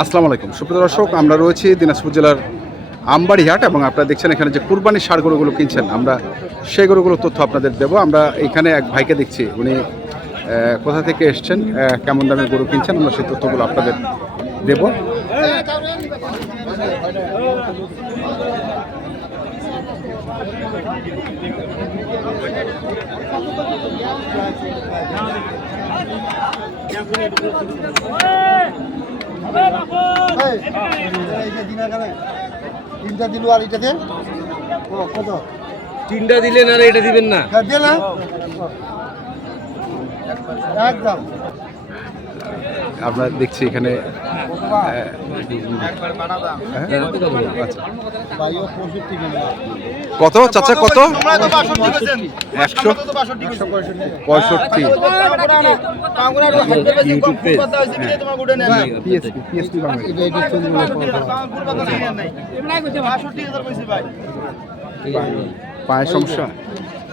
আসসালামু আলাইকুম। সুপ্রিয় দর্শক, আমরা রয়েছি দিনাজপুর জেলার আমবাড়ি হাট এবং আপনারা দেখছেন এখানে যে কুরবানির সার গরুগুলো কিনছেন, আমরা সেই গরুগুলোর তথ্য আপনাদের দেব। আমরা এখানে এক ভাইকে দেখছি, উনি কোথা থেকে এসছেন কেমন দামের গরু কিনছেন, আমরা সেই তথ্যগুলো আপনাদের দেব। তিনটা দিল আর এটাতে ও, কত তিনটা দিলেন এটা দিবেন না? হ্যাঁ, একদম। আমরা দেখছি এখানে হ্যাঁ? কত? চাচা কত? একশো? পঁয়ষট্টি। চলবে পায়ের সমস্যা?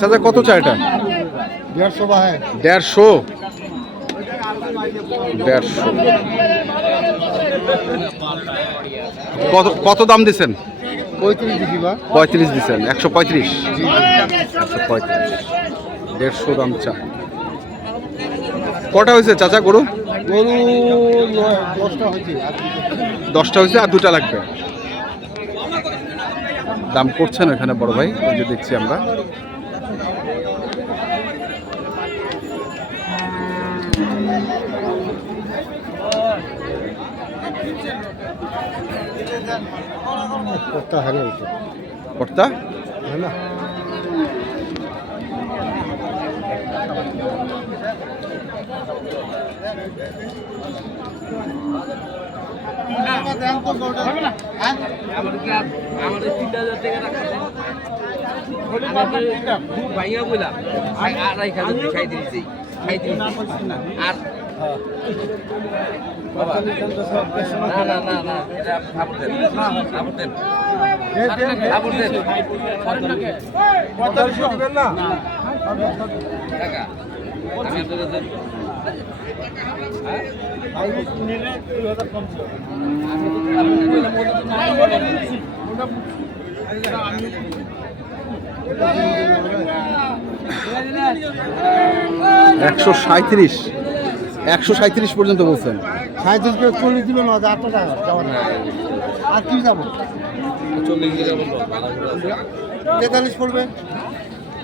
খাবার কত চা এটা? দেড়শো বা দেড়শো? দেড়শো। কত কত দাম দিছেন? পঁয়ত্রিশ দিছেন একশো পঁয়ত্রিশ। একশো পঁয়ত্রিশ। দেড়শো দাম চা কটা হয়েছে চাচা গরু? গরু দশটা হয়েছে। আর দুটো। লাগবে। দাম করছেন এখানে বড় ভাই ওই যে দেখছি আমরা। কর্তা হ্যাঁ কর্তা? হ্যাঁ না। আমাদের তিনটা হাজার টাকা রাখা ভাইয়া বললাম সাঁত্রিশ সাঁত্রিশ আর বাবা, না টাকা আমি আপনাদের? একশো সাঁত্রিশ একশো সাঁত্রিশ পর্যন্ত বলছেন। সাঁত্রিশ করে চল্লিশ দিল না আটটা টাকা। যাওয়ার না। আর কি যাব? চল্লিশ তেতাল্লিশ পড়বে।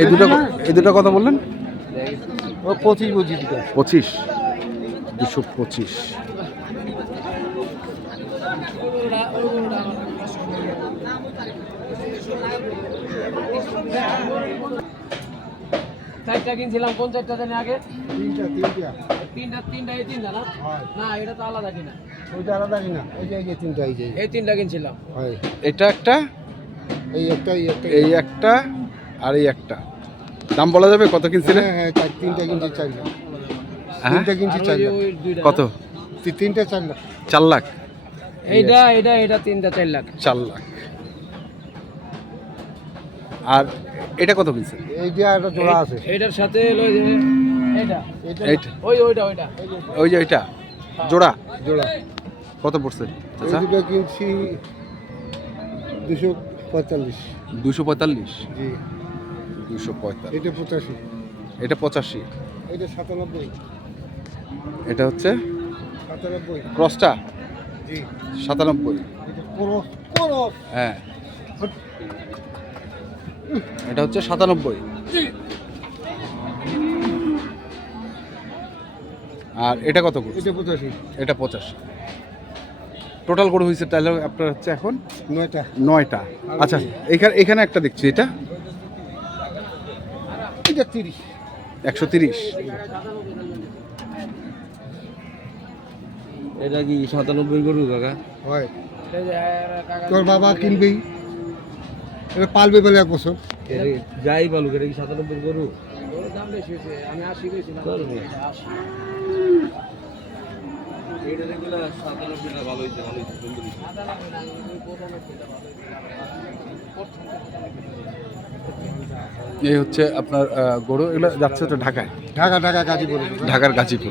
এই দুটো এই দুটো কথা বললেন? ও পঁচিশ বুঝি দিতে পঁচিশ। দুশো পঁচিশ। চারটা কিনছিলাম কোন চারটা জানি আগে। তিনটা তিনটা। তিনটা তিনটা এই তিনটা না? হয়। না এটা তো আলাদা কিনা। ওইটা আলাদা কিনা? এই যে এই যে তিনটা এই যে এই তিনটা কিনছিলাম। হয়। এটা একটা এই একটা এই একটা। এই একটা আর এই একটা। দাম বলা যাবে কত কিনছিলেন হ্যাঁ হ্যাঁ চার তিনটা কিনছি হ্যাঁ? তিনটে কিনছি চার লাখ। কত? তিনটে চার লাখ। চার লাখ। এইটা এটা এটা তিনটা চার লাখ। চার লাখ। আর এটা কত কিনছে এইটা একটা জোড়া আছে। এটার সাথে লই যে এটা এইটা এইটা। ওই ওইটা ওইটা। ওই যে এটা জোড়া? জোড়া। কত পড়ছে? এই চাচা দুটো কিনছি দুশো পঁয়তাল্লিশ। দুশো পঁয়তাল্লিশ? জি। দুশো পঁয়তাল্লিশ। এটা পঁচাশি। এটা পঁচাশি। এটা সাতানব্বই। এটা হচ্ছে? সাতানব্বই। ক্রসটা? জি। সাতানব্বই। এটা করস করস। হ্যাঁ। এটা হচ্ছে সাতানব্বই। আর এটা কত করে? এটা পঁচাশি। এটা পঁচাশি। টোটাল করে হয়েছে তাহলে আপনার হচ্ছে এখন নয়টা। নয়টা। আচ্ছা এখানে এখানে একটা দেখছি এটা? এটা তিরিশ। একশো তিরিশ। এটা কি সাতানব্বই গরু কাকা? হয়। তোর বাবা কিনবেই। এবার পালবে বলে এক বছর। যাই বলুক এটা কি সাতানব্বই গরু? এটা। এই হচ্ছে আপনার গরু এগুলো যাচ্ছে তো ঢাকায়? ঢাকা ঢাকা বলে ঢাকার গাজীপুর।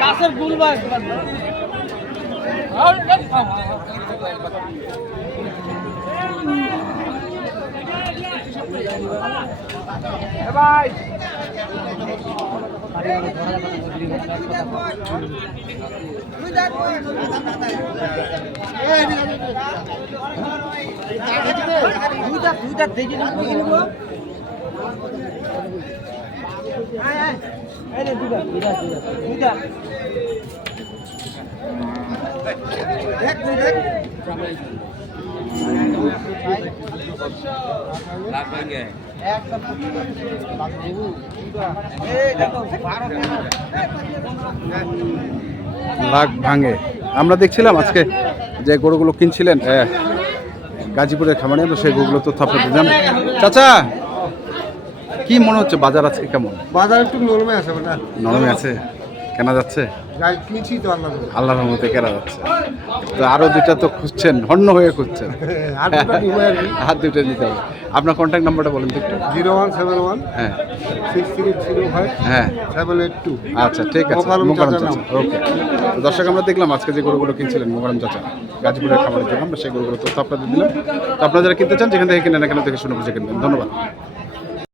গাছের গুল ভাই ভাই লাখ ভাঙ্গে লাখ ভাঙে। আমরা দেখছিলাম আজকে যে গরুগুলো কিনছিলেন গাজীপুরের খামারে, তো সেই গরুগুলো তথ্য আপনাদের জান চাচা! কি মনে হচ্ছে বাজার আজকে কেমন? বাজার একটু নরমে আছে ওটা নরমে আছে? কেনা যাচ্ছে? কিনছি তো আল্লাহ আল্লাহর রহমতে কেনা যাচ্ছে। তো আরও দুটা তো খুঁজছেন হন্য হয়ে খুঁজছেন। দুটো হাত দুইটা নিতে হবে। আপনার কন্ট্যাক্ট নাম্বারটা বলেন তো একটু। জিরো ওয়ান সেভেন ওয়ান হ্যাঁ। সিক্স থ্রি জিরো ফাইভ হ্যাঁ। Seven eight two. আচ্ছা ঠিক আছে। মোকারম চাচা ওকে। দর্শক আমরা দেখলাম আজকে যে গরুগুলো কিনছিলেন মোকারম চাচা গাজীপুরের খাবারের জন্য আমরা সেই গরুগুলো তথ্য আপনাদের দিলাম। তো আপনারা যারা কিনতে চান যেখান থেকে কিনেন না কেন থেকে শুনে বুঝে কিনবেন। ধন্যবাদ।